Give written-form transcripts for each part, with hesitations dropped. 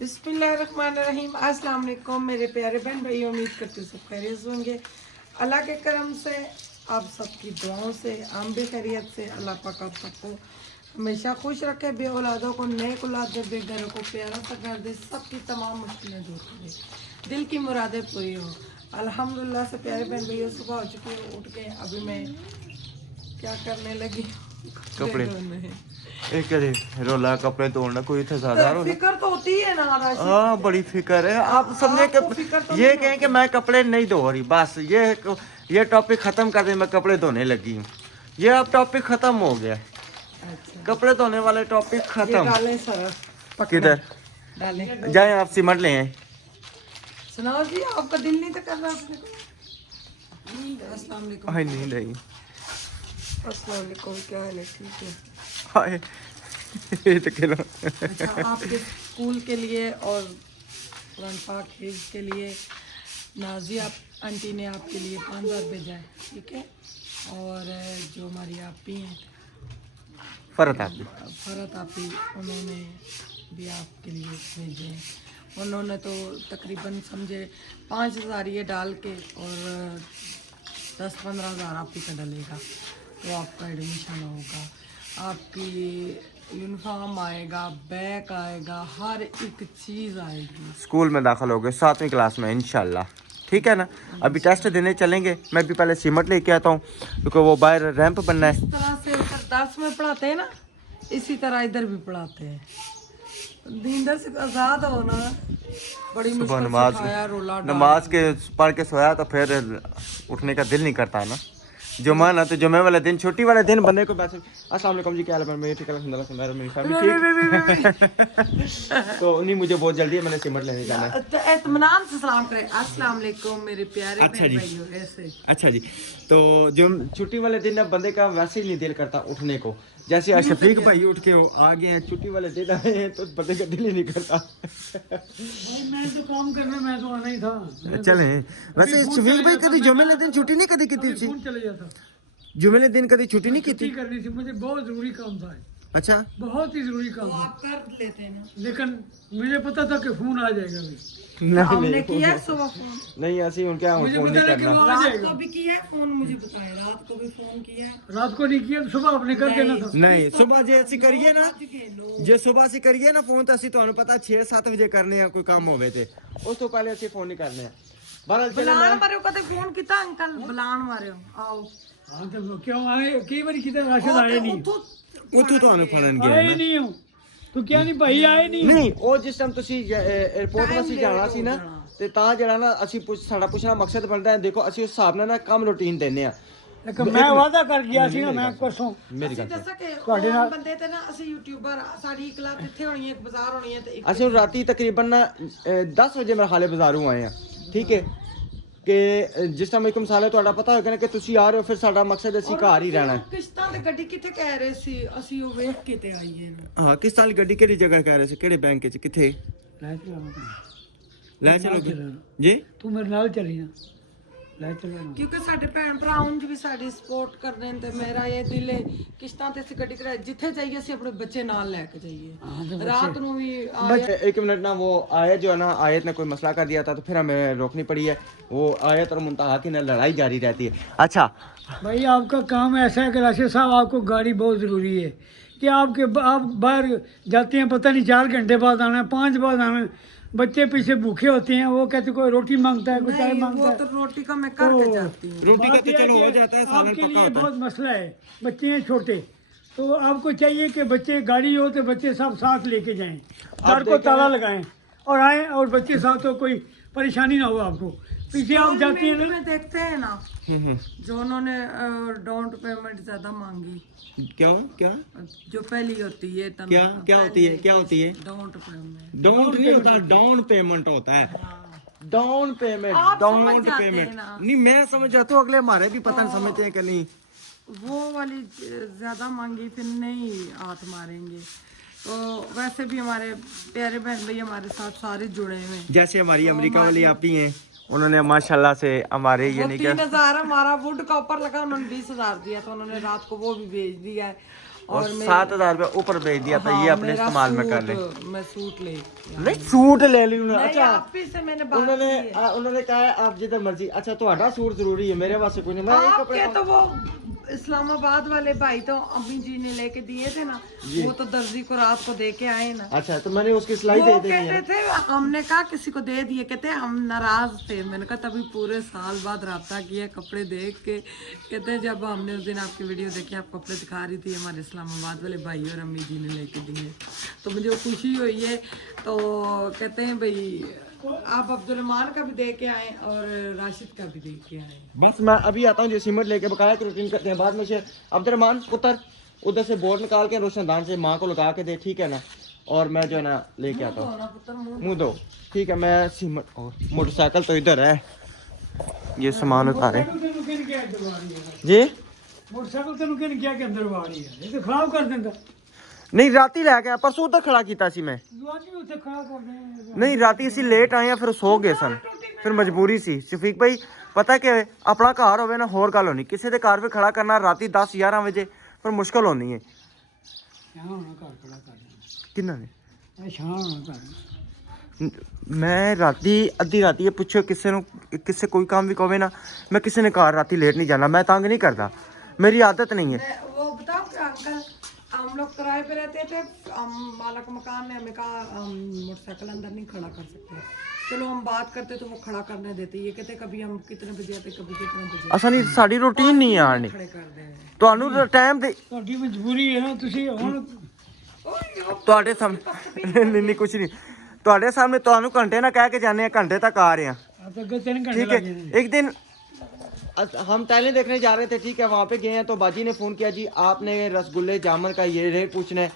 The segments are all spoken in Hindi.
बिस्मिल्लाहिर्रहमानिर्रहीम। अस्सलाम वालेकुम मेरे प्यारे बहन भाई, उम्मीद करती हूँ सब खैरियत से होंगे। अल्लाह के करम से, आप सबकी दुआओं से, हम भी खैरियत से। अल्लाह पाक आप सबको हमेशा खुश रखे, बे औलादों को नेक औलाद दे, बेघरों को प्यारा सा घर दे, सबकी तमाम मुश्किलें दूर करे, दिल की मुरादें पूरी हो। अल्हम्दुलिल्लाह से प्यारे बहन भैया सुबह हो चुकी है, उठ के अभी मैं क्या करने लगी, कपड़े एक करे रोला कपड़े धोना कोई था ज्यादा रोला। फिक्र तो होती है ना राशि। हाँ बड़ी फिक्र है। आप समझे कि ये कहें कि मैं कपड़े नहीं धो रही, बस ये टॉपिक खत्म कर दे, मैं कपड़े धोने लगी हूँ, ये अब टॉपिक खत्म हो गया। अच्छा, कपड़े धोने वाले टॉपिक खत्म। डालें सर, किधर डालें। जाए आप सीमेंट ले आए। सुनाओ जी, आपका दिल नहीं तो कर रहा अपने को? अस्सलाम वालेकुम। हाय नींद आई। अस्सलाम वालेकुम, क्या हाल है? ठीक है। हाय ये तो किलो। अच्छा, आपके स्कूल के लिए और कुरान पाक हिफ्ज़ के लिए नाजी आप आंटी ने आपके लिए 5,000 भेजा है, ठीक है। और जो हमारी आपी हैं फरत आपकी फरत आपी, उन्होंने भी आपके लिए भेजे हैं। उन्होंने तो तकरीबन समझे 5,000 ये डाल के और 10-15 हज़ार आप ही का डलेगा, तो आपका एडमिशन होगा, आपकी यूनिफॉर्म आएगा, बैग आएगा, हर एक चीज़ आएगी। स्कूल में दाखिल हो गए 7वीं क्लास में इंशाल्लाह, ठीक है ना। अभी टेस्ट देने चलेंगे, मैं भी पहले सीमेंट लेके आता हूँ क्योंकि वो बाहर रैंप बनना है। इस तरह से उधर 10 में पढ़ाते हैं ना, इसी तरह इधर भी पढ़ाते हैं। इधर से आज़ाद हो ना, बड़ी सुबह मुश्किल नमाज सिखाया, रोला नमाज के पढ़ के सोया तो फिर उठने का दिल नहीं करता है ना। जुम्मा ना तो जुम्मे वाले दिन, छुट्टी वाले दिन बंदे को वैसे। अस्सलाम वालेकुम जी, क्या हाल है? मैं ठीक है, मेरी फैमिली ठीक। तो नहीं, मुझे बहुत जल्दी है, मैंने सीमेंट लेने जाना है। तो इत्मीनान से सलाम करें, अस्सलाम वालेकुम मेरे प्यारे अच्छा जी। भाइयों। ऐसे अच्छा जी, तो जो छुट्टी वाले दिन अब बंदे का वैसे ही नहीं दिल करता उठने को। जैसे आज शफीक भाई उठ के हो आ गए हैं, छुट्टी वाले दिन आए हैं तो बंदे का दिल ही नहीं करता। मैं तो काम करना, मैं तो आना ही था। चले वैसे शफीक भाई कभी जुम्मे वाले दिन छुट्टी नहीं कभी की थी? फोन चले जाता, जुम्मे वाले दिन कभी छुट्टी नहीं की छुट्टी थी? करनी थी, मुझे बहुत जरूरी काम था, अच्छा, बहुत ही जरूरी काम था, आप कर लेते हैं ना। लेकिन मुझे पता था कि फोन आ जाएगा अभी। हमने किया है सुबह फोन, नहीं ऐसे उनके यहाँ मुझे फोन पता नहीं है कि करना। वो आ रात जाएगा। को भी किया है फोन, मुझे बताएं, रात को भी फोन किया है। रात को नहीं किया तो सुबह आपने कर देना था। नहीं सुबह जे ਅਸੀਂ ਕਰੀਏ ਨਾ, नौ ਜੇ ਸੁਬਹ ਅਸੀਂ ਕਰੀਏ ਨਾ ਫੋਨ ਤਾਂ ਅਸੀਂ ਤੁਹਾਨੂੰ ਪਤਾ 6-7 ਵਜੇ ਕਰਨੇ ਆ, ਕੋਈ ਕੰਮ ਹੋਵੇ ਤੇ ਉਸ ਤੋਂ ਪਹਿਲੇ ਅਸੀਂ ਫੋਨ ਨਹੀਂ ਕਰਨੇ ਆ। ਬਹਰਾਲ बुलान मारे कदे फोन किया अंकल, बुलान मारे आओ। हाँ तो क्यों आए? कई बार कितने राशन आए नहीं, ਉੱਥੋਂ ਤੁਹਾਨੂੰ ਫੜਨ आए ਗਿਆ ही नहीं हो तो क्या नहीं भाई, आए नहीं हो। ਨਹੀਂ ਉਹ ਜਿਸ ਟਾਈਮ ਤੁਸੀਂ 에어ਪੋਰਟ ਵਾਸਤੇ ਜਾਣਾ ਸੀ ਨਾ, ਤੇ ਤਾਂ ਜਿਹੜਾ ਨਾ ਅਸੀਂ ਸਾਡਾ ਪੁੱਛਣਾ ਮਕਸਦ ਬਣਦਾ ਹੈ, ਦੇਖੋ ਅਸੀਂ ਉਸ ਹਿਸਾਬ ਨਾਲ ਨਾ ਕੰਮ ਰੂਟੀਨ ਦਿੰਨੇ ਆ। लेकिन मैं वादा कर गया सी ना, मैं परसों ਮੇਰੀ ਗੱਲ जैसा कि ਤੁਹਾਡੇ ਨਾਲ ਬੰਦੇ ਤੇ ਨਾ ਅਸੀਂ ਯੂਟਿਊਬਰ, ਸਾਡੀ ਇਕਲਾ ਕਿੱਥੇ ਹੋਣੀ ਹੈ, ਇੱਕ ਬਾਜ਼ਾਰ ਹੋਣੀ ਹੈ ਤੇ ਇੱਕ ਅਸੀਂ ਹੁਣ ਰਾਤੀ ਤਕਰੀਬਨ ਨਾ 10 ਵਜੇ ਮੇਰੇ ਹਾਲੇ ਬਾਜ਼ਾਰੋਂ ਆਏ ਆ, ਠੀਕ ਹੈ ਕਿ ਜਿਸ ਟਾਈਮ ਇੱਕ ਮਸਾਲਾ ਤੁਹਾਡਾ ਪਤਾ ਹੋਏਗਾ ਨਾ ਕਿ ਤੁਸੀਂ ਆ ਰਹੇ ਹੋ, ਫਿਰ ਸਾਡਾ ਮਕਸਦ ਅਸੀਂ ਘਰ ਹੀ ਰਹਿਣਾ ਹੈ। ਕਿਸ਼ਤਾਂ ਤੇ ਗੱਡੀ ਕਿੱਥੇ ਕਹਿ ਰਹੇ ਸੀ, ਅਸੀਂ ਉਹ ਵੇਖ ਕੇ ਤੇ ਆਈਏ ਨਾ। ਹਾਂ, ਕਿਸ ਸਾਲ ਗੱਡੀ ਕਿਹੜੀ ਜਗ੍ਹਾ ਕਹਿ ਰਹੇ ਸੀ, ਕਿਹੜੇ ਬੈਂਕ 'ਚ, ਕਿੱਥੇ ਲੈ चलो, ਲੈ ਚਲੋਗੇ ਜੀ? तू मेरे नाल चली जा, ले चलो। ਕਿਉਂਕਿ ਸਾਡੇ ਭੈਣ ਭਰਾ ਉਂਝ ਵੀ ਸਾਡੀ ਸਪੋਰਟ ਕਰਦੇ ਨੇ, ਤੇ ਮੇਰਾ ਇਹ ਦਿਲ ਹੈ ਕਿਸ਼ਤਾਂ ਤੇ ਅਸੀਂ ਗੱਡੀ ਕਰਾਏ, ਜਿੱਥੇ ਜਾਈਏ ਅਸੀਂ ਆਪਣੇ ਬੱਚੇ ਨਾਲ ਲੈ ਕੇ ਜਾਈਏ। रात ਨੂੰ भी एक मिनट ना, वो आयत जो है ना, आयत ने कोई मसला कर दिया था तो फिर हमें रोकनी पड़ी है। वो आयत और मुंतहा की ना लड़ाई जारी रहती है। अच्छा भाई आपका काम ऐसा है कि राशिद साहब, आपको गाड़ी बहुत ज़रूरी है कि आप बाहर जाते हैं, पता नहीं 4 घंटे बाद आना है, 5 बाद आना है, बच्चे पीछे भूखे होते हैं, वो कहते कोई रोटी मांगता है, कोई चाय नहीं, मांगता वो है। तो रोटी का मैं करके जाती हूँ। रोटी का बात तो यह चलो है हो कि जाता है, सालन आपके पक्का लिए होता है। बहुत मसला है, बच्चे हैं छोटे, तो आपको चाहिए कि बच्चे गाड़ी हो तो बच्चे सब साथ लेके जाएं, घर को ताला लगाएं और आए, और बच्चे साथ हो, कोई परेशानी ना हो आपको। पीछे आप जाती हैं ना, में देखते हैं ना जो उन्होंने डोंट पेमेंट ज्यादा मांगी, क्यों क्या जो पहली होती है क्या क्या होती है, क्या होती है? Don't payment. डाउन नहीं होता, डाउन पेमेंट होता है। डाउन पेमेंट, आप डाउन समझ जाते हैं पेमेंट ना। नहीं, मैं समझ जाता हूँ, अगले हमारे भी पता नहीं समझते हैं कि नहीं। वो वाली ज्यादा मांगी, फिर नहीं हाथ मारेंगे। तो वैसे भी हमारे प्यारे बहन भाई हमारे साथ सारे जुड़े हुए हैं। जैसे हमारी अमेरिका वाली आप ही हैं, उन्होंने माशाल्लाह से हमारे यानी कि 3,000 हमारा वुड का ऊपर लगा, उन्होंने 20,000 दिया, तो उन्होंने रात को वो भी भेज दिया है। और 7,000 रुपये ऊपर भेज दिया था ये अपने मेरा इस्तेमाल में कर ले। मैं सूट ले नहीं सूट ले ली उन्होंने। अच्छा आप ही से मैंने बात उन्होंने कहा है आप जिधर मर्जी। अच्छा तुम्हारा सूट जरूरी है, मेरे वास्ते कोई नहीं। मैं ये कपड़े आपके तो वो इस्लामाबाद वाले भाई तो अम्मी जी ने लेके दिए थे ना, वो तो दर्जी को रात को दे के आए ना। अच्छा तो मैंने उसकी सिलाई वो दे दी कहते है। थे हमने कहा किसी को दे दिए, कहते हम नाराज थे। मैंने कहा तभी पूरे साल बाद राब्ता किया कपड़े देख के। कहते जब हमने उस दिन आपकी वीडियो देखी, आप कपड़े दिखा रही थी, हमारे इस्लामाबाद वाले भाई और अम्मी जी ने लेके दिए, तो मुझे खुशी हुई है। तो कहते हैं भाई आप अब्दुलरहमान का भी दे के आए और राशिद का भी दे के आए। बस मैं अभी आता हूँ जो सीमेंट लेके बकाया रूटीन करते हैं बाद में से। अब्दुलरहमान पुत्र उधर से बोर्ड निकाल के रोशनदान से माँ को लगा के दे, ठीक है ना। और मैं जो है ना लेके आता हूँ। मुँह दो, ठीक है। मैं सीमेंट और मोटरसाइकिल तो इधर है, ये सामान उतारे जी। मोटरसाइकिल तेन कहने क्या के अंदर वाड़ी है, ये तो खराब कर देंगे। नहीं राती लैके आया, परसों उधर खड़ा किया सी मैं। उत्थे खड़ा कर देंगे। नहीं राती असी लेट आए फिर सो गए सन, फिर मजबूरी सी। शफीक भाई पता कि अपना घर होवे ना होर गल होनी, किसी के घर पे खड़ा करना राती 10-11 बजे फिर मुश्किल होनी है। किन्ना ने मैं राती अद्धी राती पुछो किसी कोई काम भी कहे ना, मैं किसी ने घर राती लेट नहीं जाना, मैं तंग नहीं करता, मेरी आदत नहीं है। वो बताओ क्या अंकल, हम लोग किराए पे रहते थे, हम मालक मकान ने हमें कहा हम मोटरसाइकिल अंदर नहीं खड़ा कर सकते। चलो हम बात करते तो वो खड़ा करने देते, ये कहते कभी हम कितने बजे आते कभी कितने बजे। असा नहीं साड़ी रूटीन नहीं आनी खड़े कर दे ਤੁਹਾਨੂੰ ਟਾਈਮ ਦੇ ਤੁਹਾਡੀ ਮਜਬੂਰੀ ਹੈ ਨਾ, ਤੁਸੀਂ ਹੁਣ ਤੁਹਾਡੇ ਸਾਹਮਣੇ ਨਹੀਂ ਕੁਝ ਨਹੀਂ ਤੁਹਾਡੇ ਸਾਹਮਣੇ ਤੁਹਾਨੂੰ घंटे ना कह के जाने घंटे तक आ रहे हैं, ਅੱਗੇ 3 घंटे ठीक है। एक दिन हम टैलें देखने जा रहे थे, ठीक है। वहाँ पे गए हैं तो बाजी ने फ़ोन किया जी आपने रसगुल्ले जामुन का ये रेट पूछना है।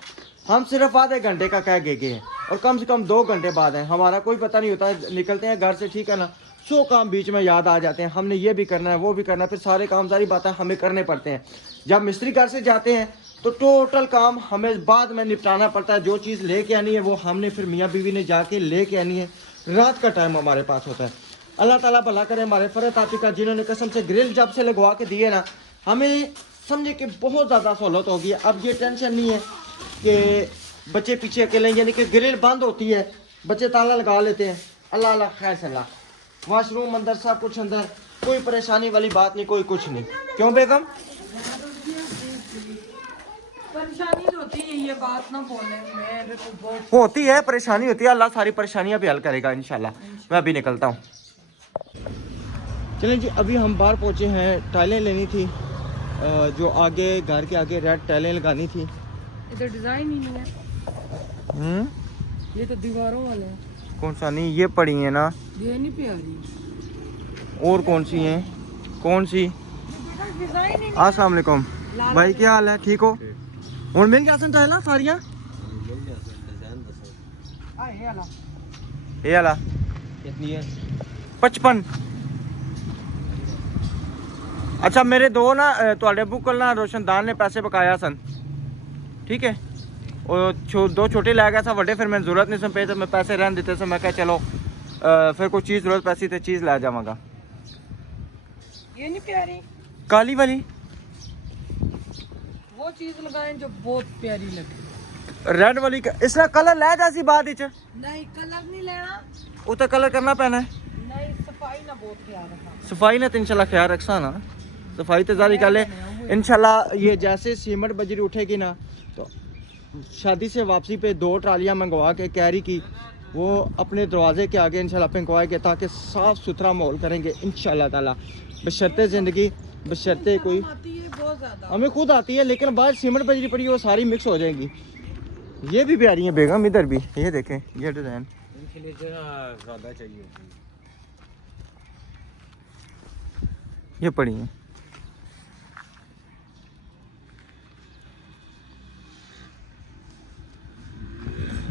हम सिर्फ आधे घंटे का कह गए हैं और कम से कम 2 घंटे बाद है, हमारा कोई पता नहीं होता। निकलते हैं घर से, ठीक है ना, 100 काम बीच में याद आ जाते हैं, हमने ये भी करना है वो भी करना है, फिर सारे काम सारी बातें हमें करने पड़ते हैं। जब मिस्त्री घर से जाते हैं तो टोटल काम हमें बाद में निपटाना पड़ता है। जो चीज़ लेके आनी है वो हमने फिर मियाँ बीवी ने जाके लेके आनी है। रात का टाइम हमारे पास होता है। अल्लाह ताला भला करे हमारे फरत आतिका जिन्होंने कसम से ग्रिल जब से लगवा के दिए ना, हमें समझे कि बहुत ज़्यादा सहूलत होगी। अब ये टेंशन नहीं है कि बच्चे पीछे अकेले, यानी कि ग्रिल बंद होती है, बच्चे ताला लगा लेते हैं। अल्लाह अल्लाह खैर से अल्लाह, वाशरूम अंदर, सब कुछ अंदर, कोई परेशानी वाली बात नहीं, कोई कुछ नहीं। क्यों बेगम? परेशानी तो होती है, ये बात ना बोलने में तो बहुत होती है परेशानी, होती है। अल्लाह सारी परेशानियां भी हल करेगा इंशाल्लाह। मैं अभी निकलता हूँ। चलें जी, अभी हम बाहर पहुँचे हैं, टाइलें लेनी थी, जो आगे घर के आगे रेड टाइलें लगानी थी। इधर डिजाइन ही नहीं है, ये तो दीवारों वाले हैं। कौन सा नहीं, ये पड़ी है ना, ये नहीं प्यारी। और कौन सी हैं? कौन सी? डिजाइन ही अस्सलाम वालेकुम भाई, क्या हाल है? ठीक हो? और मिल गया सन टाइल सारियां? ये वाला कितनी है? 55। अच्छा मेरे दो ना ਤੁਹਾਡੇ ਬੁੱਕ ਕੋਲ ਨਾ रोशनदान ने पैसे बकाया सन, ठीक है। और 2 छोटे लै गया सा, वड्डे फिर मैं जरूरत नहीं सन पे, तो मैं पैसे रहन देते सन। मैं कहा चलो फिर कोई चीज़ जरूरत पैसी तो चीज़ लै जावांगा। ये नहीं प्यारी, काली वाली वो चीज लगाएं जो बहुत प्यारी लगे। रेड वाली इसका कलर लै जा सी बाद विच, नहीं कलर नहीं लेना, वो तो कलर करना पैना है। नहीं सफाई ना बहुत ख्याल रखा। सफाई ने तो इंशाल्लाह ख्याल रखसा ना, सफाई तो जारी गल है इंशाल्लाह। ये जैसे सीमेंट बजरी उठेगी ना, तो शादी से वापसी पे 2 ट्रालियाँ मंगवा के कैरी की वो अपने दरवाजे के आगे इंशाल्लाह फेंकवाएंगे, ताकि साफ़ सुथरा माहौल करेंगे इंशाल्लाह ताला। बशर्ते ज़िंदगी, बशर्ते कोई आती है बहुत ज्यादा, हमें खुद आती है, लेकिन बाद सीमेंट बजरी पड़ी वो सारी मिक्स हो जाएगी। ये भी प्यारी है बेगम, इधर भी ये देखें, ये डिज़ाइन इनके लिए जगह ज़्यादा चाहिए। ये पड़ी है।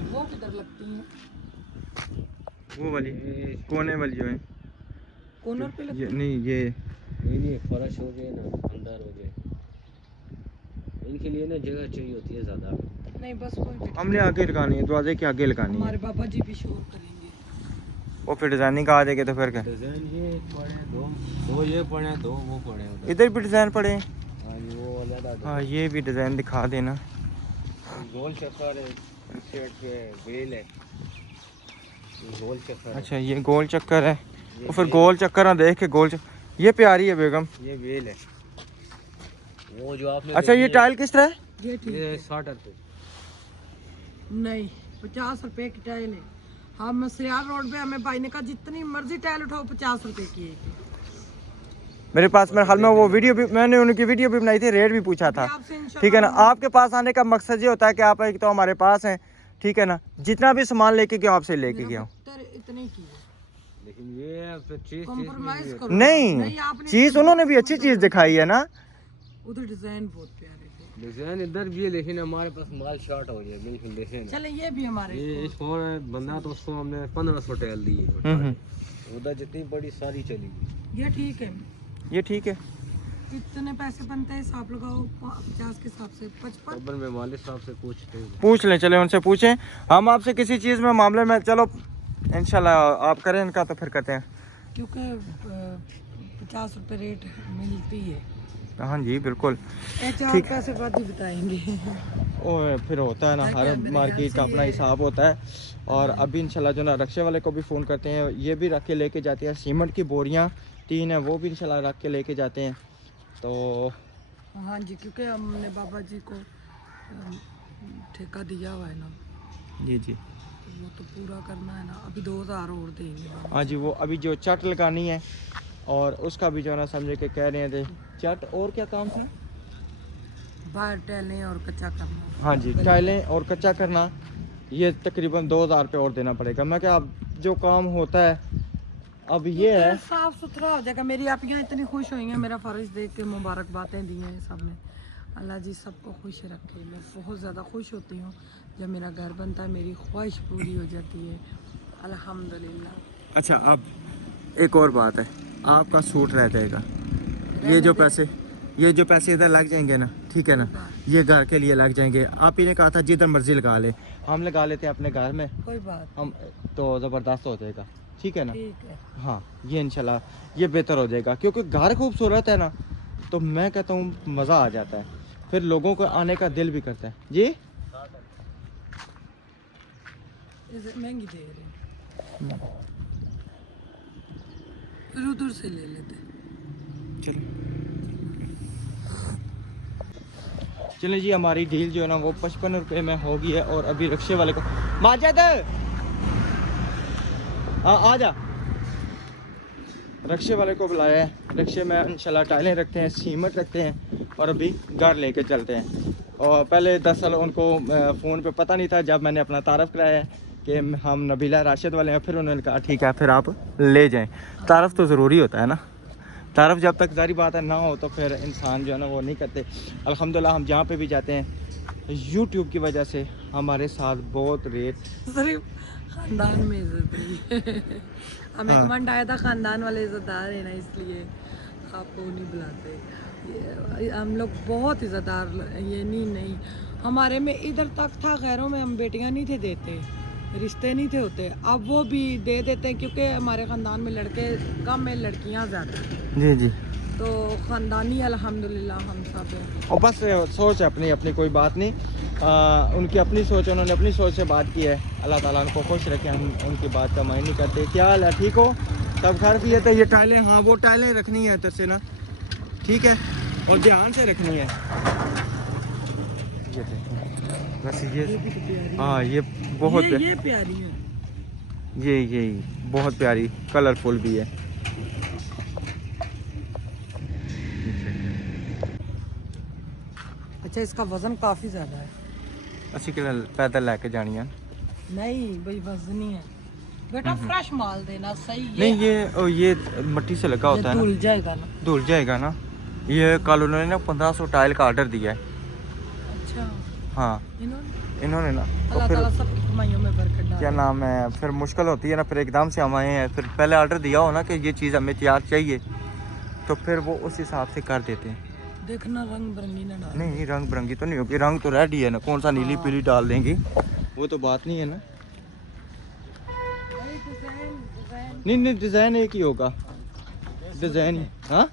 वो किधर लगती है? वो वाली कोने वाली जो है, कॉर्नर पे लगती ये नहीं, ये नहीं फर्श हो गए ना, अंदर हो गए, इनके लिए ना जगह चाहिए होती है ज़्यादा। है? नहीं बस कोई हमने आगे लगानी है, दरवाजे के आगे लगानी है। हमारे पापा जी भी शोर करेंगे। वो फिर डिज़ाइनिंग आ जाएगी तो फिर क्या? डिज़ाइन ये पड़े दो ये पड़े, 2 वो पड़े। इधर भी डिज़ाइन पड़े। हाँ वो वाला हाँ ये भी डिज़ाइन दिखा देना। गोल चक्कर है, शर्ट पे वेल है, गोल चक्कर है। अच्छा ये गोल चक्कर है, और फिर गोल चक्कर ना देख के गोल ये प्यारी है बेगम। ये वेल है, वो जो आपने अच्छा ये टाइल किस तरह है? ये ठीक ये है। 60 रुपये। नहीं 50 रुपए की टाइल है। हम मसरियार रोड पे हमें भाई ने कहा जितनी मर्जी टाइल उठाओ 50 रुपए की है। मेरे पास मेरे हाल में वो वीडियो भी मैंने उनकी वीडियो भी बनाई थी, रेट भी पूछा था। आपसे इंशाल्लाह ठीक है ना, आपके पास आने का मकसद ये होता है कि आप एक तो हमारे पास हैं, ठीक है ना, जितना भी सामान लेके गया आपसे लेके गया हूँ। इतने की है। लेकिन ये फिर चीज कॉम्प्रोमाइज करो। नहीं आपने चीज उन्होंने भी अच्छी चीज दिखाई है ना। उधर डिजाइन बहुत प्यारे थे। डिजाइन इधर भी है, लेकिन हमारे पास माल शॉर्ट हो गया बिल्कुल। देखें ना, चले ये भी हमारे ये इस फोन है बंदा, तो उसको हमने 1500 टेल दी उधर जितनी बड़ी सारी चली गई। ये ठीक है। ये ठीक है। कितने पैसे बनते हैं हिसाब लगाओ 50 के हिसाब से 55। खबर में मालिक साहब से पूछते हैं। पूछ लें, चले उनसे पूछें। हम आपसे किसी चीज़ में मामले में चलो इंशाल्लाह आप करें इनका तो फिर करते हैं, क्योंकि 50 रुपए रेट मिलती है। हाँ जी बिल्कुल। ऐसे और पैसे बाद ही बताएंगे। और फिर होता है ना, हर मार्केट का अपना हिसाब होता है। और अभी इंशाल्लाह जो ना रक्शे वाले को भी फ़ोन करते हैं, ये भी रख के लेके जाते हैं। सीमेंट की बोरियाँ 3 है, वो भी इंशाल्लाह रख के लेके जाते हैं। तो हाँ जी, क्योंकि हमने बाबा जी को ठेका दिया हुआ है ना, जी जी तो वो तो पूरा करना है ना। अभी 2000 और देंगे बाबा। हाँ जी, वो अभी जो चट लगानी है और उसका भी जो है ना समझे के कह रहे थे चट, और क्या काम था? बाहर टहलें और कच्चा करना। हाँ जी, टाइलें और कच्चा करना, ये तकरीबन 2000 रुपये और देना पड़ेगा। मैं क्या अब जो काम होता है अब ये है साफ सुथरा हो जाएगा। मेरी आप यहाँ इतनी खुश हुई हैं, मेरा फर्ज देख के मुबारकबादें दी हैं सब ने। अल्लाह जी सबको खुश रखे। मैं बहुत ज़्यादा खुश होती हूँ जब मेरा घर बनता है, मेरी ख्वाहिश पूरी हो जाती है अल्हम्दुलिल्लाह। अच्छा अब एक और बात है, आपका सूट रह जाएगा। ये जो पैसे इधर लग जाएंगे ना, ठीक है ना, ये घर के लिए लग जाएंगे। आप ही ने कहा था जिधर मर्जी लगा ले, हम लगा लेते हैं अपने घर में, कोई बात हम तो ज़बरदस्त हो जाएगा, ठीक है ना। ठीक है। हाँ ये इंशाल्लाह ये बेहतर हो जाएगा, क्योंकि घर खूबसूरत है ना, तो मैं कहता हूँ मज़ा आ जाता है, फिर लोगों को आने का दिल भी करता है। जी महंगी दे रहे हैं, फिर उधर से ले लेते। चलें जी, हमारी डील जो है ना वो 55 रुपये में हो गई है। और अभी रिक्शे वाले को माजिद आ जा, रिक्शे वाले को बुलाया है। रिक्शे में इंशाल्लाह टाइलें रखते हैं, सीमेंट रखते हैं और अभी घर लेके चलते हैं। और पहले दरअसल उनको फ़ोन पे पता नहीं था, जब मैंने अपना तारफ़ कराया है कि हम नबीला राशिद वाले हैं, फिर उन्होंने कहा ठीक है फिर आप ले जाएं। तारफ़ तो ज़रूरी होता है ना, तारफ़ जब तक जारी बात है ना हो तो फिर इंसान जो है ना वो नहीं करते। अल्हम्दुलिल्लाह हम जहाँ पे भी जाते हैं यूट्यूब की वजह से हमारे साथ बहुत रेट सिर्फ खानदान में इज्जत नहीं। हमें कमेंट आया था खानदान वाले इज्जतदार है ना, इसलिए आपको नहीं बुलाते। हम लोग बहुत इज्जतदार, ये नहीं हमारे में इधर तक था, खैरों में हम बेटियां नहीं थे देते, रिश्ते नहीं थे होते। अब वो भी दे देते हैं क्योंकि हमारे ख़ानदान में लड़के कम है, लड़कियां ज़्यादा। जी जी, तो ख़ानदानी अल्हम्दुलिल्लाह हम सब हैं। और बस सोच है अपनी अपनी, कोई बात नहीं। उनकी अपनी सोच, उन्होंने अपनी सोच से बात की है। अल्लाह ताला उनको खुश रखे, हम उनकी बात का मायने नहीं करते। क्या हाल है, ठीक हो सब? घर भी है तो ये टाइलें, हाँ वो टाइलें रखनी है इधर से ना, ठीक है, और ध्यान से रखनी है। ये देखें बस ये, हाँ ये बहुत ये प्यारी है, ये बहुत प्यारी कलरफुल भी है। अच्छा इसका वज़न काफ़ी ज़्यादा है। ਅਸੀਂ ਕਿ ਪੈਦਲ ਲੈ ਕੇ ਜਾਣੀ ਆ। नहीं भाई वजन ही है बेटा, फ्रेश माल देना सही है। नहीं ये मिट्टी से लगा होता है ना, धुल जाएगा ना। धुल जाएगा ना। ये कल उन्होंने ना 1500 टाइल का ऑर्डर दिया है। अच्छा हाँ इन्होंने ना, तो अल्लाह फिर ताला सबकी कमाइयों में बरकत डाले। क्या नाम है, फिर मुश्किल होती है ना, फिर एकदम से हम आए हैं, फिर पहले ऑर्डर दिया हो ना कि ये चीज़ हमें तैयार चाहिए, तो फिर वो उस हिसाब से कर देते हैं। देखना रंग बिरंगी ना डाल। नहीं रंग बिरंगी तो नहीं होगी, रंग तो रेडी है ना, कौन सा नीली पीली डाल देंगे, वो तो बात नहीं है ना। नहीं डिज़ाइन एक ही होगा, डिज़ाइन ही। हाँ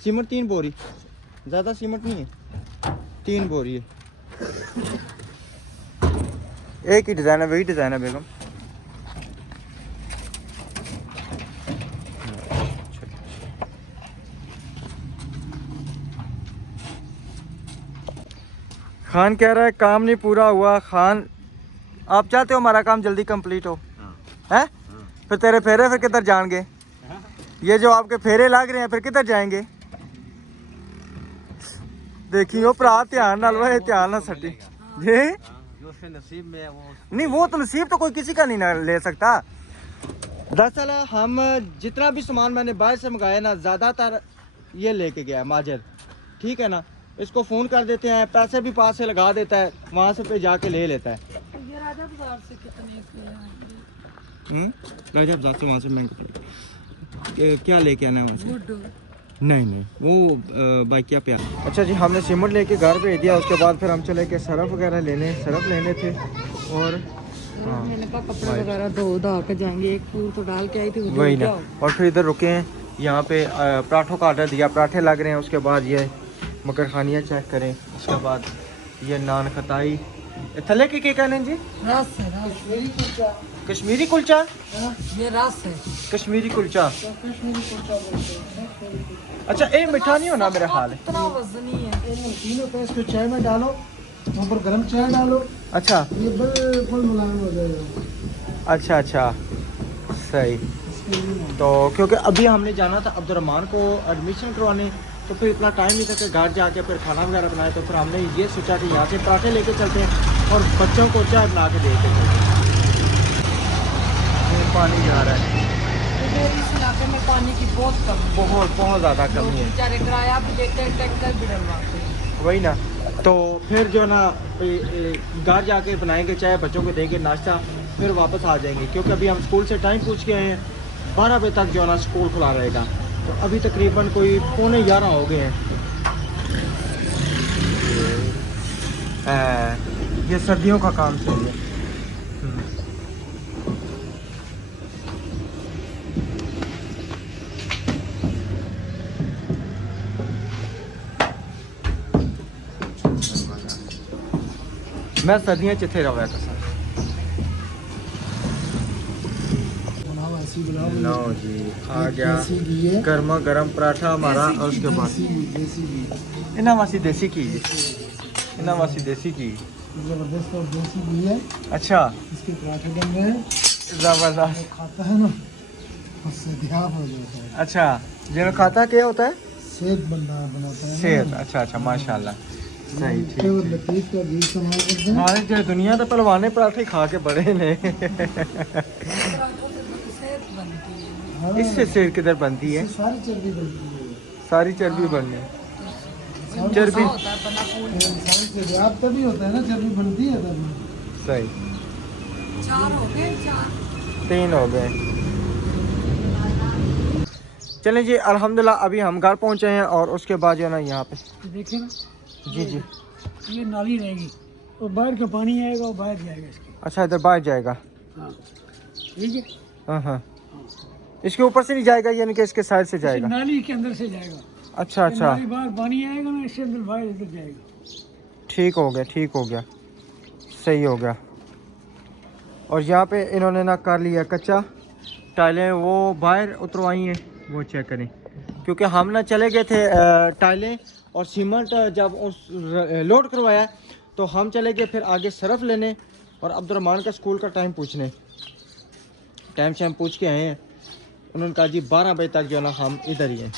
सीमेंट 3 बोरी, ज़्यादा सीमेंट नहीं है, 3 बोरी है। एक ही डिज़ाइन है, वही डिज़ाइन है बेगम। खान कह रहा है काम नहीं पूरा हुआ। खान, आप चाहते हो हमारा काम जल्दी कंप्लीट हो? हैं? फिर तेरे फेरे फिर किधर जाएंगे? ये जो आपके फेरे लग रहे हैं फिर किधर जाएंगे? देखियो भरा ध्यान नाल, वो ध्यान ना सटी जी। जो उसके नसीब में है वो। नहीं वो तो नसीब तो कोई किसी का नहीं ना ले सकता। दरअसल हम जितना भी सामान मैंने बाहर से मंगाया ना, ज़्यादातर ये लेके गया माजिद, ठीक है ना। इसको फ़ोन कर देते हैं, पैसे भी पास से लगा देता है, वहाँ से पे जाके ले लेता है। ये राजा बाजार से कितने के राजा बाजार से वहाँ से महंगा पड़ेगा। क्या लेके आना है वहाँ से? गुड। नहीं नहीं वो बाइक क्या प्यार। अच्छा जी, हमने सीमेंट लेके घर भेज दिया। उसके बाद फिर हम चले के सरफ वगैरह लेने, सरफ लेने थे। और हाँ मैंने कहा कपड़े वगैरह धो धा के जाएंगे, एक पूर तो डाल के आई थी वही ना। और फिर इधर रुके हैं, यहाँ पे पराठों का ऑर्डर दिया, पराठे लग रहे हैं। उसके बाद ये मकर खानियाँ चेक करें। उसके बाद ये नान खताई थले के कहने जी, रस है, कश्मीरी कुलचा। कश्मीरी कुलचा, ये रस है, कश्मीरी कुलचा। कश्मीरी कुलचा बोलते हैं। अच्छा ये मीठा नहीं होना मेरा हाल है। इतना वजनी है। तीन होता है, इसको चाय में डालो, ऊपर गर्म चाय डालो, अच्छा ये बिल्कुल मुलायम हो जाएगा। अच्छा अच्छा सही। तो क्योंकि अभी हमने जाना था अब्दुर्रहमान को एडमिशन करवाने, तो फिर इतना टाइम नहीं था कि घर जाके फिर खाना वगैरह बनाए। तो फिर हमने ये सोचा कि यहाँ से पराठे लेके चलते हैं और बच्चों को चाय बना के दे के चलते हैं। पानी जा रहा है, इस इलाके में पानी की बहुत कमी, बहुत ज़्यादा कमी है। बेचारे किराया भी देते हैं, टैंकर भी डलवाते हैं। वही ना। तो फिर जो ना घर जाके बनाएंगे चाय, बच्चों को देंगे नाश्ता, फिर वापस आ जाएंगे। क्योंकि अभी हम स्कूल से टाइम पूछ के आए हैं, 12 बजे तक जो ना स्कूल खुला रहेगा। तो अभी तकरीबन कोई 11:15 हो गए हैं। ये सर्दियों का काम सही है। मैं सर्दियाँ चिथे रहा था सर। लो जी आ गया गर्मा गर्म पराठा हमारा। और उसके बाद इना वासी देसी घी, इना वासी देसी घी जबरदस्त और देसी घी है। अच्छा इसके पराठे बन रहे हैं, जबरदस्त। खाता है ना उससे ध्यान हो जाता है। अच्छा जो खाता क्या होता है? सेहत बनाता है सेहत। अच्छा अच्छा माशाल्लाह सही ठीक। और लतीफ का बीज इस्तेमाल करते हैं। हमारे जो दुनिया तो पहलवाने पराठे खा के बड़े ने। हाँ, इससे सेहत किधर बनती है? इससे सारी चर्बी बनती है। सारी चर्बी बननी है। चर्बी सारी चर्बी आप तभी होता है ना, चर्बी बनती है तभी। सही। 4 हो गए, 4 3 हो गए। चलें जी अल्हम्दुलिल्लाह अभी हम घर पहुंचे हैं। और उसके बाद जो है ना यहाँ पे देखिए ना, जी जी ये नाली रहेगी और बाहर का पानी आएगा और बाहर जाएगा इसके। अच्छा इधर बाहर जाएगा। हाँ ठीक है। हाँ हाँ इसके ऊपर से नहीं जाएगा, यानी कि इसके साइड से जाएगा? नाली के अंदर से जाएगा। अच्छा अच्छा नाली बाहर पानी आएगा ना, इससे अंदर बाहर इधर जाएगा। ठीक हो गया, ठीक हो गया, सही हो गया। और यहाँ पे इन्होंने ना कर लिया कच्चा, टाइलें वो बाहर उतरवाई हैं, वो चेक करें। क्योंकि हम ना चले गए थे टाइलें और सीमेंट जब उस लोड करवाया तो हम चले गए फिर आगे सरफ लेने और अब्दुर्रहमान का स्कूल का टाइम पूछने। टाइम शाइम पूछ के आए हैं। उन्होंने कहा जी 12 बजे तक जो है ना हम इधर ही हैं।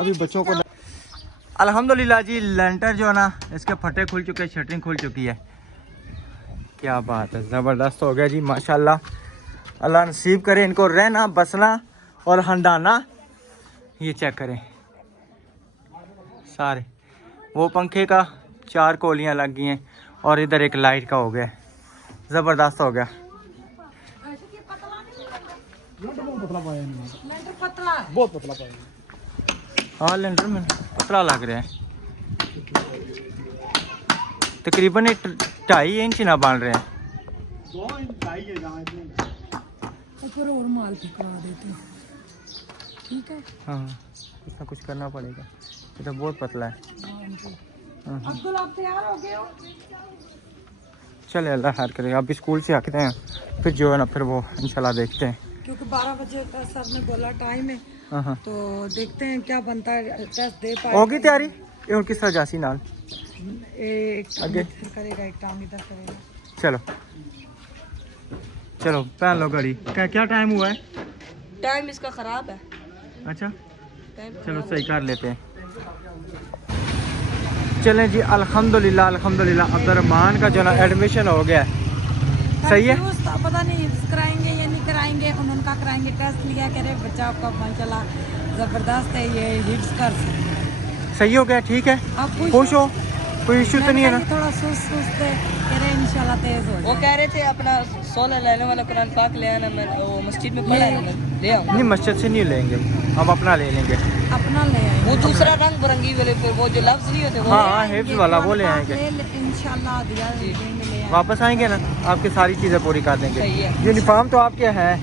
अभी बच्चों को अल्हम्दुलिल्लाह जी लेंटर जो है ना इसके फटे खुल चुके हैं, शटरिंग खुल चुकी है। क्या बात है, ज़बरदस्त हो गया जी माशाल्लाह। अल्लाह नसीब करे इनको रहना बसना और हंडाना। ये चेक करें सारे, वो पंखे का 4 कोलियाँ लग गई हैं और इधर एक लाइट का हो गया। ज़बरदस्त हो गया। बहुत पतला पाया। हाँ लेंटर में पतला लग रहा है, तकरीबन 2.5 इंच ना बन रहे हैं। 2 इंच 2.5 है जहाँ इतने। फिर और माल करा देते हैं, ठीक है। हाँ कुछ ना कुछ करना पड़ेगा, ये तो बहुत पतला है। अब्दुल आप तैयार हो गए हो? चले अल्लाह खैर करे, अभी स्कूल से आते हैं फिर जो है ना फिर वो इंशाल्लाह देखते हैं। क्योंकि 12 बजे का सर ने बोला टाइम है, हाँ हाँ तो देखते हैं क्या बनता है, टेस्ट दे पाए। होगी तैयारी? ये उनकी सर जासी नाल एक आगे। इधर करेगा, एक टांग इधर करेगा। चलो चलो पहन लो घड़ी। क्या टाइम हुआ है? टाइम इसका खराब है। अच्छा टाइम चलो सही कर लेते हैं। चलें जी अल्हम्दुलिल्लाह अल्हम्दुलिल्लाह अब्दुर्रहमान का जो ना एडमिशन हो गया है। सही है। Confused था, पता नहीं कराएंगे या नहीं कराएंगे, उनका कराएंगे। टेस्ट लिया, कह रहे बच्चा आपका माशाल्लाह ज़बरदस्त है, ये हिट्स कर सकते हैं। सही हो गया, ठीक है, आप खुश हो, कोई इशू तो नहीं है ना? मैंने कहा ये थोड़ा सुस्त है, कह रहे इंशाल्लाह तेज हो वो जाए। कह रहे थे अपना 16 लेने वाला कुरान पाक ले आना, मैं वो मस्जिद में पढ़ा है, मैं ले आऊँ। नहीं मस्जिद से नहीं लेंगे, हम अपना ले लेंगे। अपना ले आएंगे। वो दूसरा रंग बिरंगी वाले फिर वो जो लफ्ज नहीं होते वो हाँ हाँ हिफ्ज वाला वो ले आएंगे। इंशाल्लाह दिया देंगे, ले आएंगे। वापस आएंगे ना, आपकी सारी चीज़ें पूरी कर देंगे। सही है। यूनिफॉर्म तो आपके हैं,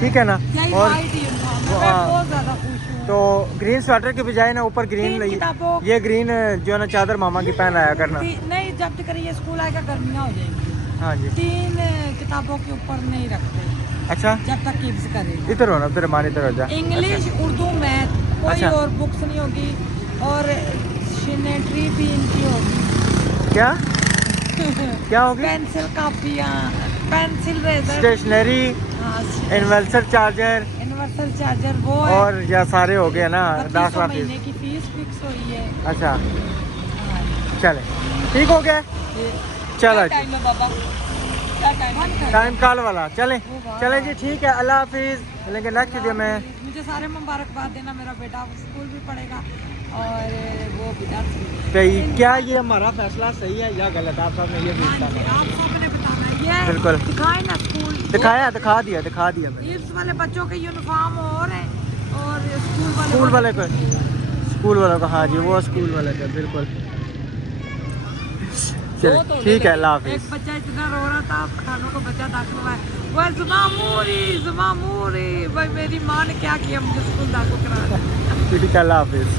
ठीक है ना? यही और white uniform है, वो, मैं हाँ। बहुत ज़्यादा खुश हूँ। तो ग्रीन स्वेटर के बजाय ना ऊपर ग्रीन तीन किताबों- ये ग्रीन जो है ना चादर मामा की पहन आया करना। नहीं, जब तक ये स्कूल आएगा गर्मियाँ हो जाएंगी। हाँ जी 3 किताबों के ऊपर नहीं रखते अच्छा जब तक किड्स करेगा। इधर हो ना, इधर मान इधर हो जा। इंग्लिश, उर्दू, मैथ, कोई अच्छा। और बुक्स नहीं होगी, और सिनेटरी भी इनकी होगी। क्या क्या होगी? पेंसिल, कापियाँ, pencil, razor, stationery, inverter charger universal charger, वो है। और या सारे हो गए ना 3200 दाखिला महीने फीस। की फीस फिक्स हुई है। अच्छा हाँ। चले ठीक हो गया, चलो जी टाइम है बाबा, क्या टाइम है? टाइम कॉल वाला। चले चले जी ठीक है, अल्लाह हाफिज, मिलेंगे नेक्स्ट वीडियो में। मुझे सारे मुबारकबाद देना, मेरा बेटा स्कूल भी पढ़ेगा और वो भी दर्स भी। तो क्या ये हमारा फैसला सही है या गलत? आप सब ने ये भी हाँ जी, बताना। आप सबने बताना है। ये बिल्कुल। दिखाए ना स्कूल, दिखा दिया मैंने। हिप्स वाले बच्चों के यूनिफॉर्म और है, और स्कूल वाले को, स्कूल वालों का, हाँ जी वो स्कूल वाले का बिल्कुल। चलिए ठीक है, अल्लाह हाफिज। एक बच्चा इतना रो रहा था, खानों को बच्चा दाखिल हुआ है, वह जुमा मूरी, भाई मेरी माँ ने क्या किया, मुझे स्कूल दाखिल करा दिया। ठीक है, अल्लाह हाफिज।